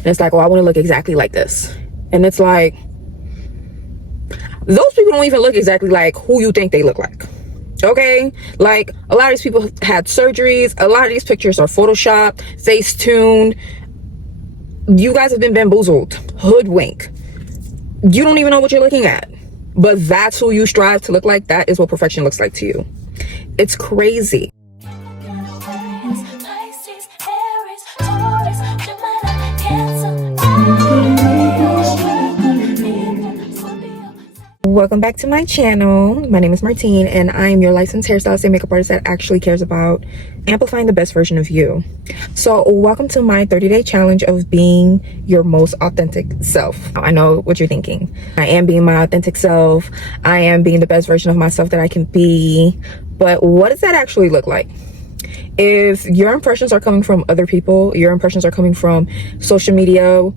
And it's like, oh, I want to look exactly like this. And it's like, those people don't even look exactly like who you think they look like. Okay, like a lot of these people had surgeries. A lot of these pictures are photoshopped, face tuned. You guys have been bamboozled, hoodwinked. You don't even know what you're looking at, but that's who you strive to look like. That is what perfection looks like to you. It's crazy. Welcome back to my channel. My name is Martine and I am your licensed hairstylist and makeup artist that actually cares about amplifying the best version of you. So welcome to my 30-day challenge of being your most authentic self. I know what you're thinking. I am being my authentic self. I am being the best version of myself that I can be. But what does that actually look like? If your impressions are coming from other people, your impressions are coming from social media,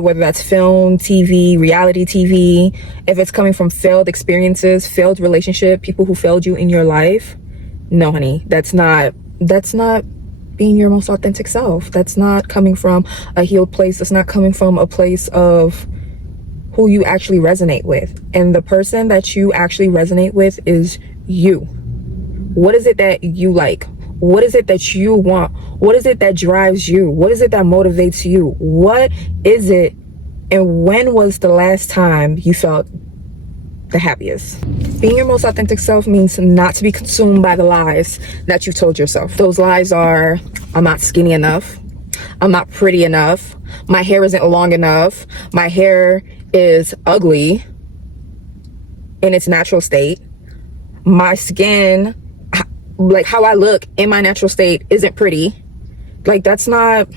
whether that's film, TV, reality TV, if it's coming from failed experiences, failed relationship, people who failed you in your life, no honey, that's not being your most authentic self. That's not coming from a healed place. That's not coming from a place of who you actually resonate with. And the person that you actually resonate with is you. What is it that you like? What is it that you want? What is it that drives you? What is it that motivates you? What is it? And when was the last time you felt the happiest? Being your most authentic self means not to be consumed by the lies that you told yourself. Those lies are, I'm not skinny enough. I'm not pretty enough. My hair isn't long enough. My hair is ugly in its natural state. My skin, like how I look in my natural state, isn't pretty. Like, that's not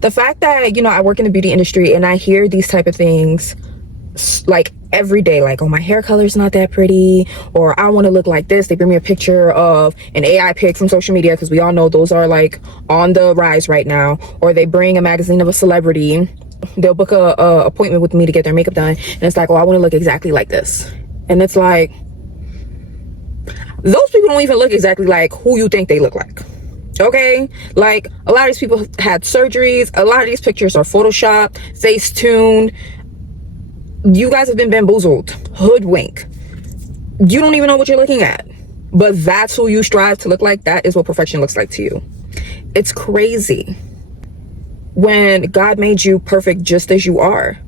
the fact that, you know, I work in the beauty industry and I hear these type of things like every day, like, oh, my hair color is not that pretty, or I want to look like this. They bring me a picture of an AI pic from social media, because we all know those are like on the rise right now. Or they bring a magazine of a celebrity, they'll book a appointment with me to get their makeup done, and it's like, oh, I want to look exactly like this. And it's like, those people don't even look exactly like who you think they look like. Okay, like a lot of these people had surgeries. A lot of these pictures are photoshopped, face tuned. You guys have been bamboozled, hoodwinked. You don't even know what you're looking at, but that's who you strive to look like. That is what perfection looks like to you. It's crazy when God made you perfect just as you are.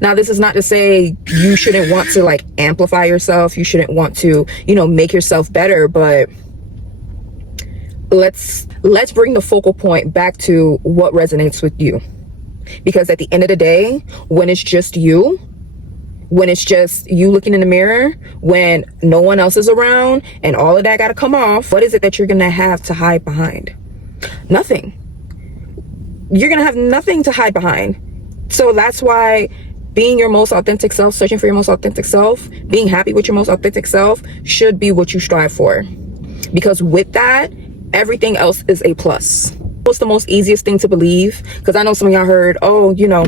Now, this is not to say you shouldn't want to like amplify yourself. You shouldn't want to, you know, make yourself better, but let's bring the focal point back to what resonates with you. Because at the end of the day, when it's just you, when it's just you looking in the mirror, when no one else is around and all of that got to come off, what is it that you're going to have to hide behind? Nothing. You're going to have nothing to hide behind. So that's why being your most authentic self, searching for your most authentic self, being happy with your most authentic self should be what you strive for. Because with that, everything else is a plus. What's the most easiest thing to believe? Because I know some of y'all heard, oh, you know,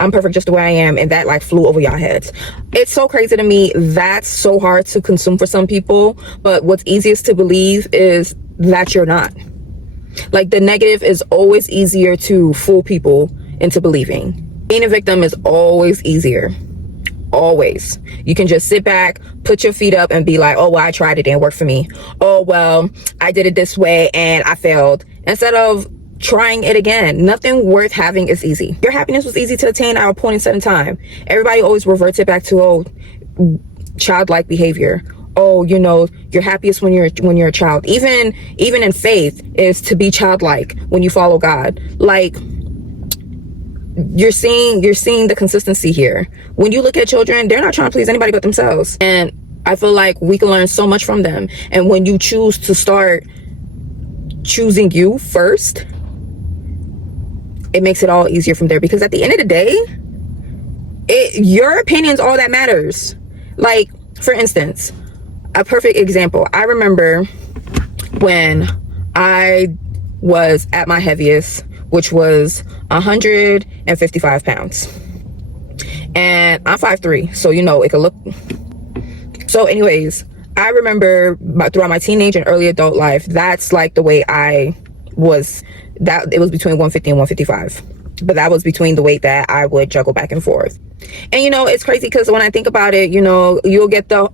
I'm perfect just the way I am, and that like flew over y'all heads. It's so crazy to me. That's so hard to consume for some people. But what's easiest to believe is that you're not. Like, the negative is always easier to fool people into believing. Being a victim is always easier. Always. You can just sit back, put your feet up and be like, oh, well, I tried, it didn't work for me. Oh, well, I did it this way and I failed. Instead of trying it again. Nothing worth having is easy. Your happiness was easy to attain at a point in certain time. Everybody always reverts it back to, oh, childlike behavior. Oh, you know, you're happiest when you're a child. Even in faith is to be childlike when you follow God. Like, you're seeing the consistency here. When you look at children, they're not trying to please anybody but themselves. And I feel like we can learn so much from them. And when you choose to start choosing you first, it makes it all easier from there. Because at the end of the day, your opinion's all that matters. Like, for instance, a perfect example. I remember when I was at my heaviest, which was 155 pounds. And I'm 5'3", so you know, it could look. So anyways, I remember throughout my teenage and early adult life, that's like the way I was That it was between 150 and 155. But that was between the weight that I would juggle back and forth. And it's crazy because when I think about it, you'll get the,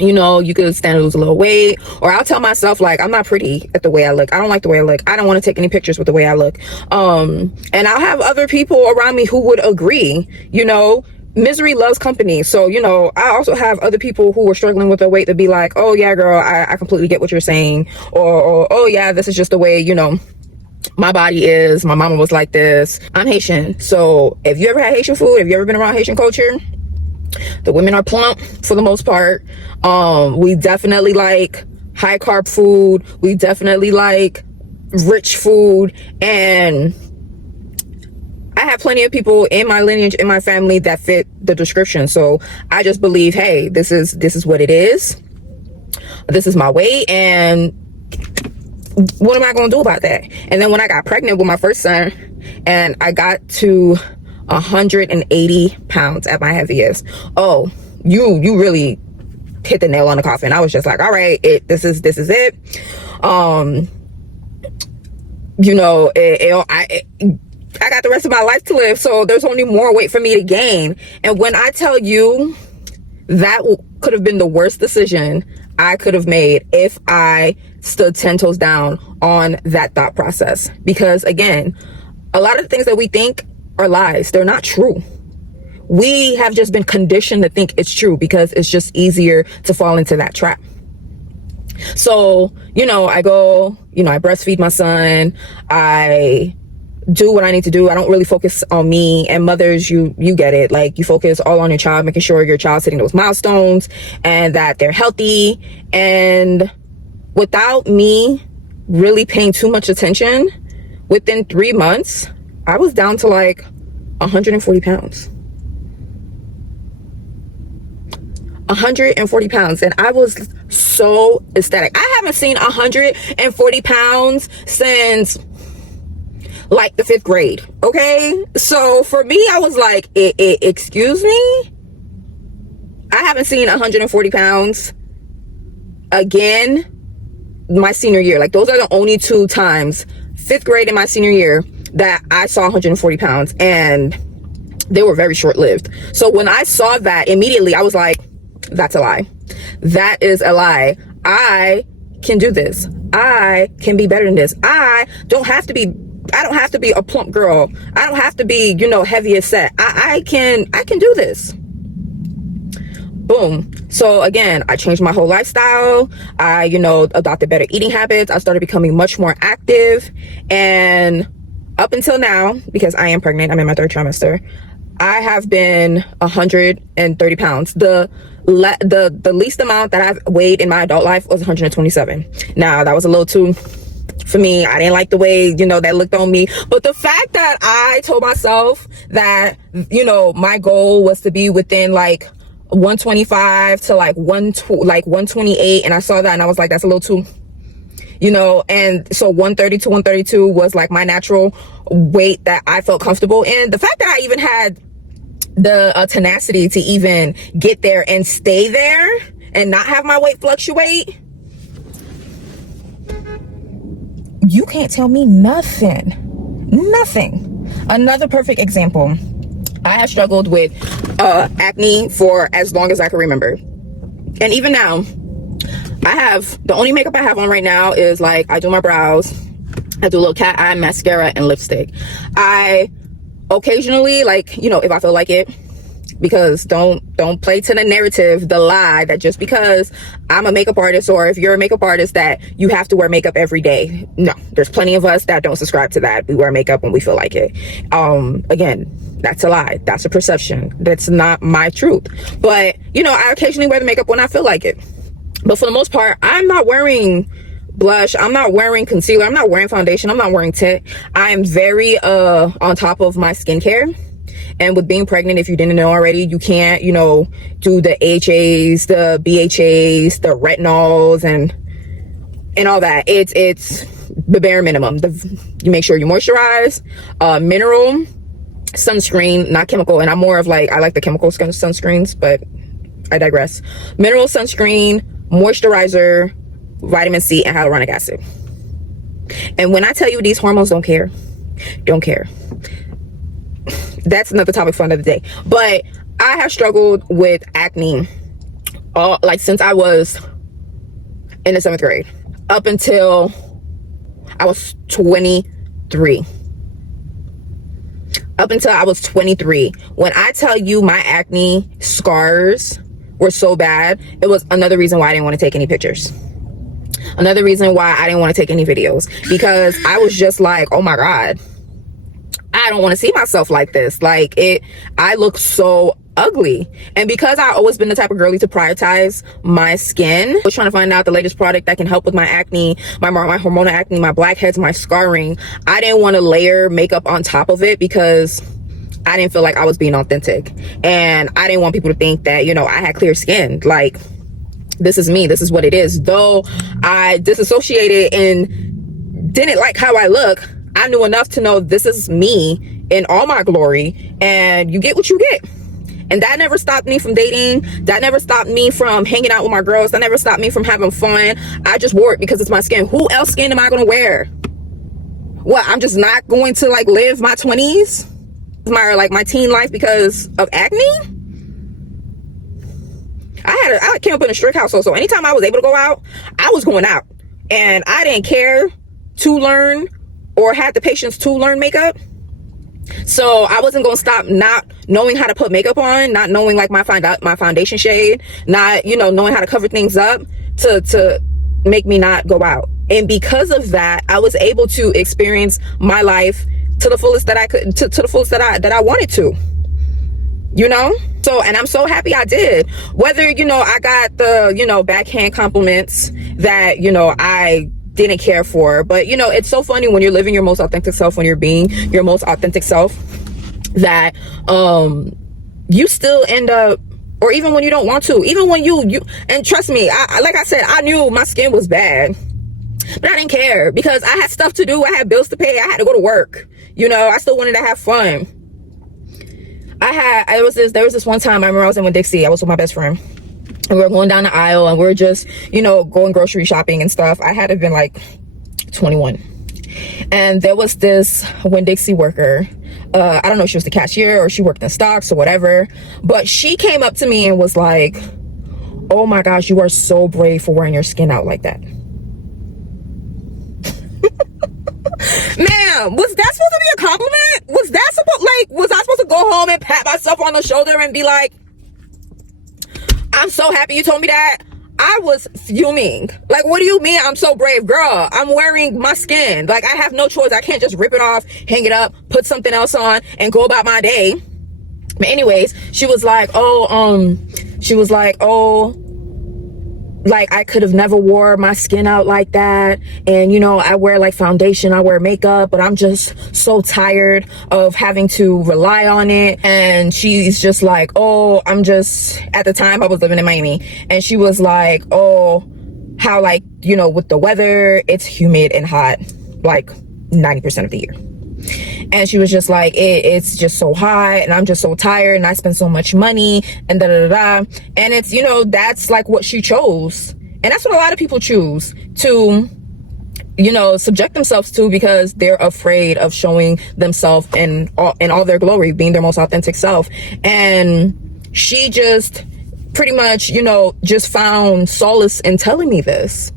you could stand to lose a little weight. Or I'll tell myself, like, I'm not pretty at the way I look. I don't like the way I look. I don't want to take any pictures with the way I look. And I'll have other people around me who would agree. Misery loves company. So, I also have other people who are struggling with their weight to be like, oh yeah, girl, I completely get what you're saying. Or, oh yeah, this is just the way, my body is. My mama was like this. I'm Haitian. So if you ever had Haitian food, if you ever been around Haitian culture, the women are plump for the most part. We definitely like high carb food. We definitely like rich food. And I have plenty of people in my lineage, in my family, that fit the description. So I just believe, hey, this is what it is. This is my weight, and what am I going to do about that? And then when I got pregnant with my first son and I got to 180 pounds at my heaviest, oh, you really hit the nail on the coffin. I was just like, all right, this is it. I got the rest of my life to live, so there's only more weight for me to gain. And when I tell you, that could have been the worst decision I could have made if I stood 10 toes down on that thought process. Because again, a lot of the things that we think are lies. They're not true. We have just been conditioned to think it's true because it's just easier to fall into that trap. So, I go, I breastfeed my son. I do what I need to do. I don't really focus on me. And mothers, you get it. Like, you focus all on your child, making sure your child's hitting those milestones and that they're healthy. And without me really paying too much attention, within 3 months, I was down to like 140 pounds. 140 pounds. And I was so ecstatic. I haven't seen 140 pounds since like the 5th grade. Okay. So for me, I was like, excuse me? I haven't seen 140 pounds again my senior year. Like, those are the only 2 times, 5th grade and my senior year, that I saw 140 pounds, and they were very short-lived. So when I saw that, immediately I was like, that's a lie. That is a lie. I can do this. I can be better than this. I don't have to be a plump girl. I don't have to be, heavy as set. I can do this. Boom. So again, I changed my whole lifestyle. I, adopted better eating habits. I started becoming much more active. And up until now, because I am pregnant, I'm in my 3rd trimester, I have been 130 pounds. The least amount that I've weighed in my adult life was 127. Now, that was a little too, for me. I didn't like the way, that looked on me. But the fact that I told myself that, my goal was to be within like 125 to like 128, and I saw that and I was like, that's a little too, and so 130 to 132 was like my natural weight that I felt comfortable in. The fact that I even had the tenacity to even get there and stay there and not have my weight fluctuate, you can't tell me nothing. Another perfect example. I have struggled with acne for as long as I can remember. And even now, the only makeup I have on right now is like, I do my brows, I do a little cat eye, mascara, and lipstick. I occasionally, like, if I feel like it, because don't play to the narrative, the lie that just because I'm a makeup artist, or if you're a makeup artist, that you have to wear makeup every day. No, there's plenty of us that don't subscribe to that. We wear makeup when we feel like it. Again, that's a lie. That's a perception. That's not my truth. But, I occasionally wear the makeup when I feel like it. But for the most part, I'm not wearing blush. I'm not wearing concealer. I'm not wearing foundation. I'm not wearing tint. I'm very on top of my skincare. And with being pregnant, if you didn't know already, you can't, do the AHAs, the BHAs, the retinols, and all that. It's the bare minimum. You make sure you moisturize, mineral sunscreen, not chemical. And I'm more of like, I like the chemical sunscreens, but I digress. Mineral sunscreen, moisturizer, vitamin C, and hyaluronic acid. And when I tell you these hormones don't care, don't care. That's another topic for another day. But I have struggled with acne like since I was in the 7th grade up until I was 23. Up until I was 23. When I tell you my acne scars were so bad, it was another reason why I didn't want to take any pictures. Another reason why I didn't want to take any videos, because I was just like, oh my God, I don't want to see myself like this. Like I look so ugly. And because I've always been the type of girly to prioritize my skin, I was trying to find out the latest product that can help with my acne, my hormonal acne, my blackheads, my scarring. I didn't want to layer makeup on top of it because I didn't feel like I was being authentic. And I didn't want people to think that, you know, I had clear skin. Like, this is me. This is what it is. Though I disassociated and didn't like how I look, I knew enough to know this is me in all my glory, and you get what you get. And that never stopped me from dating. That never stopped me from hanging out with my girls. That never stopped me from having fun. I just wore it because it's my skin. Who else skin am I going to wear? What, I'm just not going to like live my 20s, my teen life because of acne? I came up in a strict household, so anytime I was able to go out, I was going out. And I didn't care to learn or had the patience to learn makeup. So I wasn't going to stop not knowing how to put makeup on, not knowing like my foundation shade, not, you know, knowing how to cover things up to make me not go out. And because of that, I was able to experience my life to the fullest that I could, to the fullest that I wanted to, you know? So, and I'm so happy I did. Whether, you know, I got the, you know, backhand compliments that, you know, I didn't care for. But, you know, it's so funny when you're living your most authentic self, when you're being your most authentic self, that you still end up, or even when you don't want to, even when you and trust me, I like I said, I knew my skin was bad, but I didn't care because I had stuff to do. I had bills to pay. I had to go to work. You know, I still wanted to have fun. There was this one time I remember I was in Winn-Dixie. I was with my best friend. And we were going down the aisle and we were just, you know, going grocery shopping and stuff. I had to have been like 21. And there was this Winn-Dixie worker. I don't know if she was the cashier or she worked in stocks or whatever. But she came up to me and was like, oh my gosh, you are so brave for wearing your skin out like that. Ma'am, was that supposed to be a compliment? Was I supposed to go home and pat myself on the shoulder and be like, I'm so happy you told me that? I was fuming. Like, what do you mean I'm so brave? Girl, I'm wearing my skin. Like, I have no choice. I can't just rip it off, hang it up, put something else on, and go about my day. But anyways, she was like, like I could have never wore my skin out like that. And, you know, I wear like foundation, I wear makeup, but I'm just so tired of having to rely on it. And she's just like, oh, at the time I was living in Miami. And she was like, oh, how like, you know, with the weather, it's humid and hot, like 90% of the year. And she was just like, it's just so hot and I'm just so tired and I spend so much money and da-da-da-da. And it's, you know, that's like what she chose. And that's what a lot of people choose to, you know, subject themselves to because they're afraid of showing themselves in all their glory, being their most authentic self. And she just pretty much, you know, just found solace in telling me this.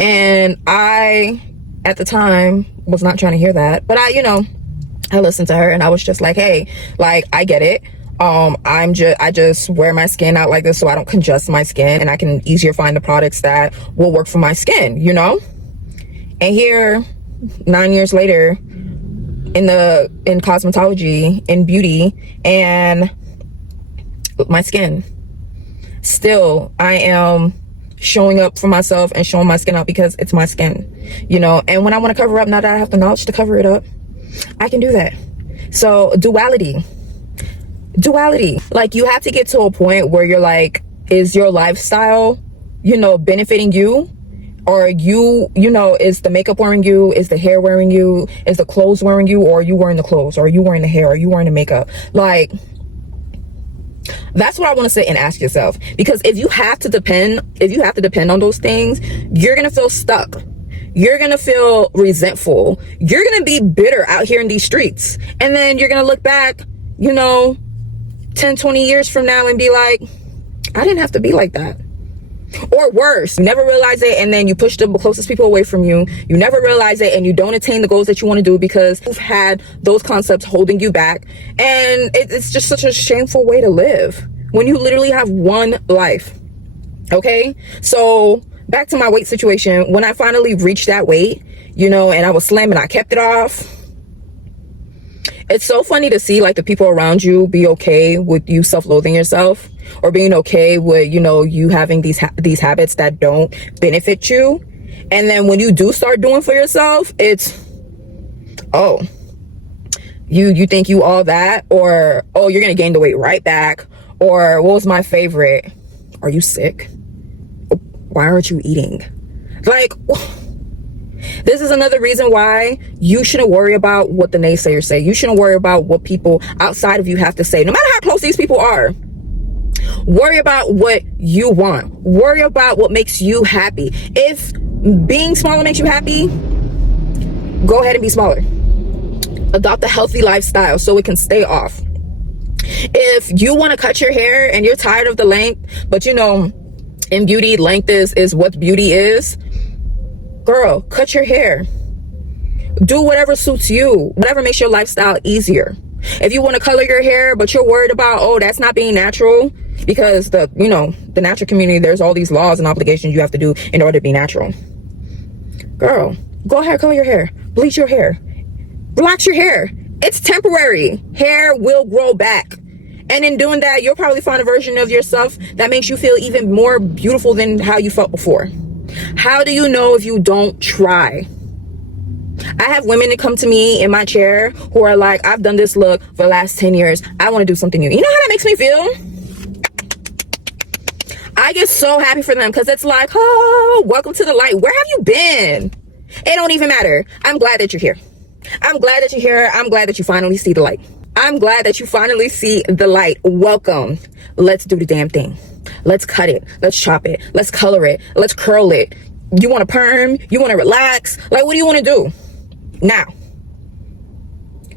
And I, at the time, was not trying to hear that. But I listened to her and I was just like, hey, like, I get it. I just wear my skin out like this so I don't congest my skin and I can easier find the products that will work for my skin, you know? And here, 9 years later, in cosmetology, in beauty, and my skin, still, I am showing up for myself and showing my skin out because it's my skin, you know? And when I want to cover up, now that I have the knowledge to cover it up, I can do that. So duality, like you have to get to a point where you're like, is your lifestyle, you know, benefiting you? Or you know, is the makeup wearing you? Is the hair wearing you? Is the clothes wearing you? Or are you wearing the clothes? Or are you wearing the hair? Or are you wearing the makeup? Like, that's what I want to sit and ask yourself. Because if you have to depend on those things, you're going to feel stuck. You're gonna feel resentful. You're gonna be bitter out here in these streets. And then you're gonna look back, 10, 20 years from now and be like, I didn't have to be like that. Or worse, you never realize it, and then you push the closest people away from you. You never realize it, and you don't attain the goals that you want to do because you've had those concepts holding you back. And it's just such a shameful way to live when you literally have one life. Okay? So back to my weight situation. When I finally reached that weight, and I was slim and I kept it off, it's so funny to see like the people around you be okay with you self-loathing yourself, or being okay with, you having these habits that don't benefit you. And then when you do start doing for yourself, it's, oh, you think you all that, or, oh, you're going to gain the weight right back. Or what was my favorite? Are you sick? Why aren't you eating? Like, this is another reason why you shouldn't worry about what the naysayers say. You shouldn't worry about what people outside of you have to say, no matter how close these people are. Worry about what you want. Worry about what makes you happy. If being smaller makes you happy, go ahead and be smaller. Adopt a healthy lifestyle so it can stay off. If you want to cut your hair and you're tired of the length, but in beauty, length is what beauty is. Girl, cut your hair. Do whatever suits you, whatever makes your lifestyle easier. If you want to color your hair, but you're worried about, oh, that's not being natural, because the natural community, there's all these laws and obligations you have to do in order to be natural. Girl, go ahead, color your hair, bleach your hair, relax your hair. It's temporary. Hair will grow back. And in doing that, you'll probably find a version of yourself that makes you feel even more beautiful than how you felt before. How do you know if you don't try? I have women that come to me in my chair who are like, I've done this look for the last 10 years. I want to do something new. You know how that makes me feel? I get so happy for them because it's like, oh, welcome to the light. Where have you been? It don't even matter. I'm glad that you're here. I'm glad that you're here. I'm glad that you finally see the light. I'm glad that you finally see the light. Welcome. Let's do the damn thing. Let's cut it. Let's chop it. Let's color it. Let's curl it. You want to perm? You want to relax? Like, what do you want to do? Now,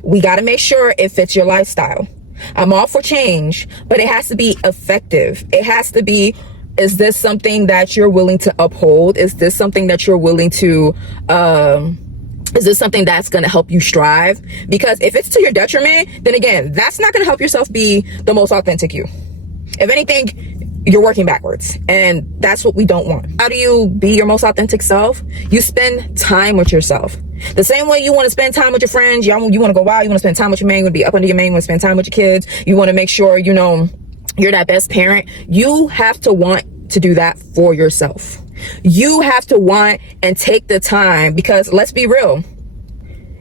we got to make sure it fits your lifestyle. I'm all for change, but it has to be effective. It has to be, is this something that you're willing to uphold? Is this something that you're willing to, is this something that's going to help you strive? Because if it's to your detriment, then again, that's not going to help yourself be the most authentic you. If anything, you're working backwards, and that's what we don't want. How do you be your most authentic self? You spend time with yourself. The same way you want to spend time with your friends, you want to go out, you want to spend time with your man, you want to be up under your man, you want to spend time with your kids, you want to make sure, you're that best parent. You have to want to do that for yourself. You have to want and take the time, because let's be real,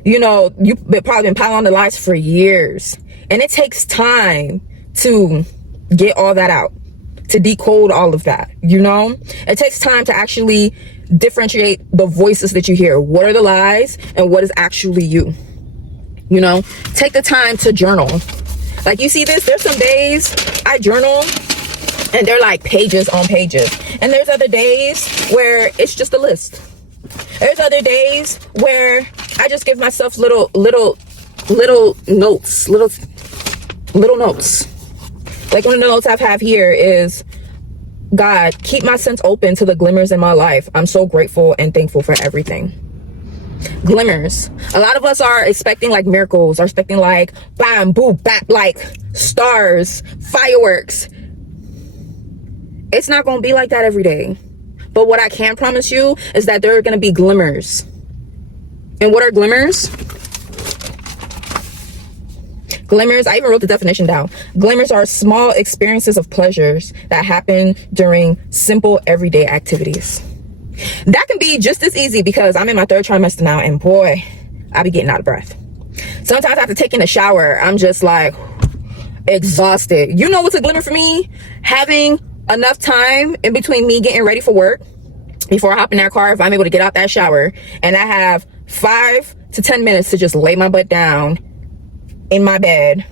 you've probably been piling on the lies for years, and it takes time to get all that out, to decode all of that. It takes time to actually differentiate the voices that you hear. What are the lies and what is actually you? Take the time to journal. Like, you see this, there's some days I journal and they're like pages on pages, and there's other days where it's just a list. There's other days where I just give myself little notes, little notes. Like, one of the notes I have here is, God, keep my sense open to the glimmers in my life. I'm so grateful and thankful for everything. Glimmers. A lot of us are expecting like miracles, are expecting like bam, boom, bap, like stars, fireworks. It's not going to be like that every day. But what I can promise you is that there are going to be glimmers. And what are glimmers? Glimmers, I even wrote the definition down. Glimmers are small experiences of pleasures that happen during simple everyday activities. That can be just as easy, because I'm in my 3rd trimester now, and boy, I be getting out of breath. Sometimes after taking a shower, I'm just like exhausted. You know what's a glimmer for me? Having enough time in between me getting ready for work, before I hop in that car, if I'm able to get out that shower, and I have 5 to 10 minutes to just lay my butt down in my bed,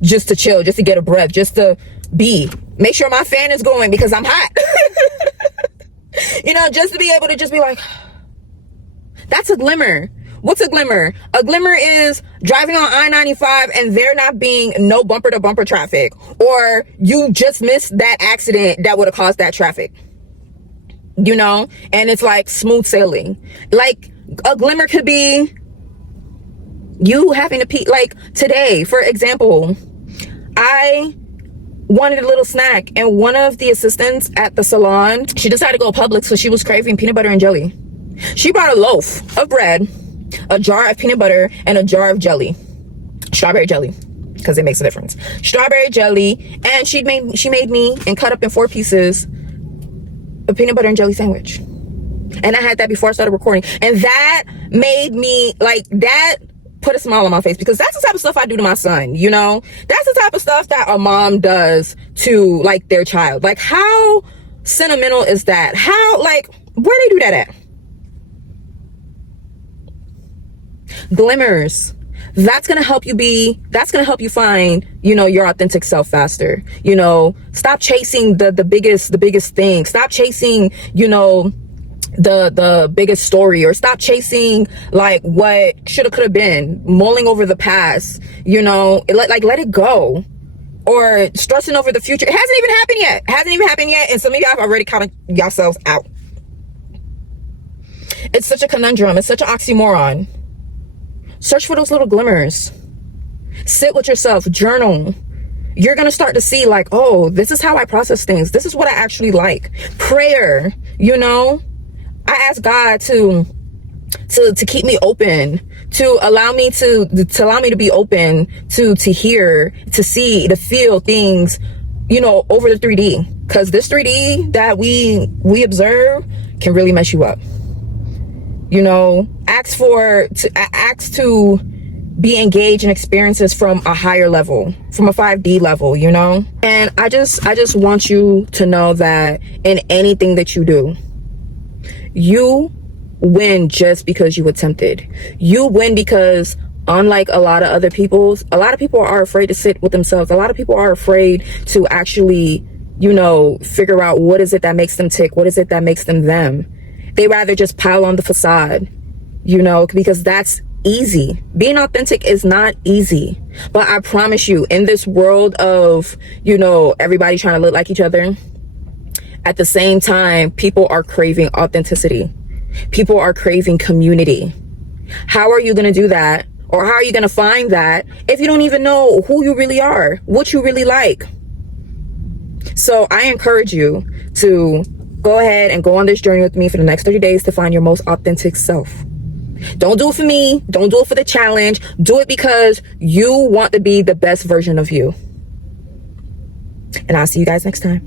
just to chill, just to get a breath, just to make sure my fan is going because I'm hot. Just to be able to just be like, That's a glimmer. What's a glimmer? A glimmer is driving on I-95 and there not being no bumper to bumper traffic, or you just missed that accident that would have caused that traffic, you know, and it's like smooth sailing. Like a glimmer could be you having to pee. Like today, for example, I wanted a little snack, and one of the assistants at the salon, she decided to go public, so she was craving peanut butter and jelly. She brought a loaf of bread, a jar of peanut butter, and a jar of jelly, strawberry jelly, because it makes a difference. Strawberry jelly, and she made me and cut up in 4 pieces a peanut butter and jelly sandwich. And I had that before I started recording, and that made me like that. Put a smile on my face, because that's the type of stuff I do to my son, you know? That's the type of stuff that a mom does to like their child. Like, how sentimental is that? How, like, where they do that at? Glimmers. That's gonna help you find, you know, your authentic self faster. You know, stop chasing the biggest thing. Stop chasing, you know, the biggest story, or stop chasing like what shoulda coulda been, mulling over the past, you know, let it go, or stressing over the future. It hasn't even happened yet, and some of y'all have already counted yourselves out. It's such a conundrum. It's such an oxymoron. Search for those little glimmers. Sit with yourself, journal. You're gonna start to see like, oh, this is how I process things. This is what I actually like. Prayer, you know, I ask God to keep me open, to allow me to be open to hear, to see, to feel things, you know, over the 3D, because this 3D that we observe can really mess you up. You know, ask to be engaged in experiences from a higher level, from a 5D level, you know. And I just want you to know that in anything that you do, you win just because you attempted. You win because, unlike a lot of people are afraid to sit with themselves. A lot of people are afraid to actually, you know, figure out what is it that makes them tick, what is it that makes them them. They rather just pile on the facade, you know, because that's easy. Being authentic is not easy. But I promise you, in this world of, you know, everybody trying to look like each other, at the same time, people are craving authenticity. People are craving community. How are you going to do that? Or how are you going to find that if you don't even know who you really are, what you really like? So I encourage you to go ahead and go on this journey with me for the next 30 days to find your most authentic self. Don't do it for me. Don't do it for the challenge. Do it because you want to be the best version of you. And I'll see you guys next time.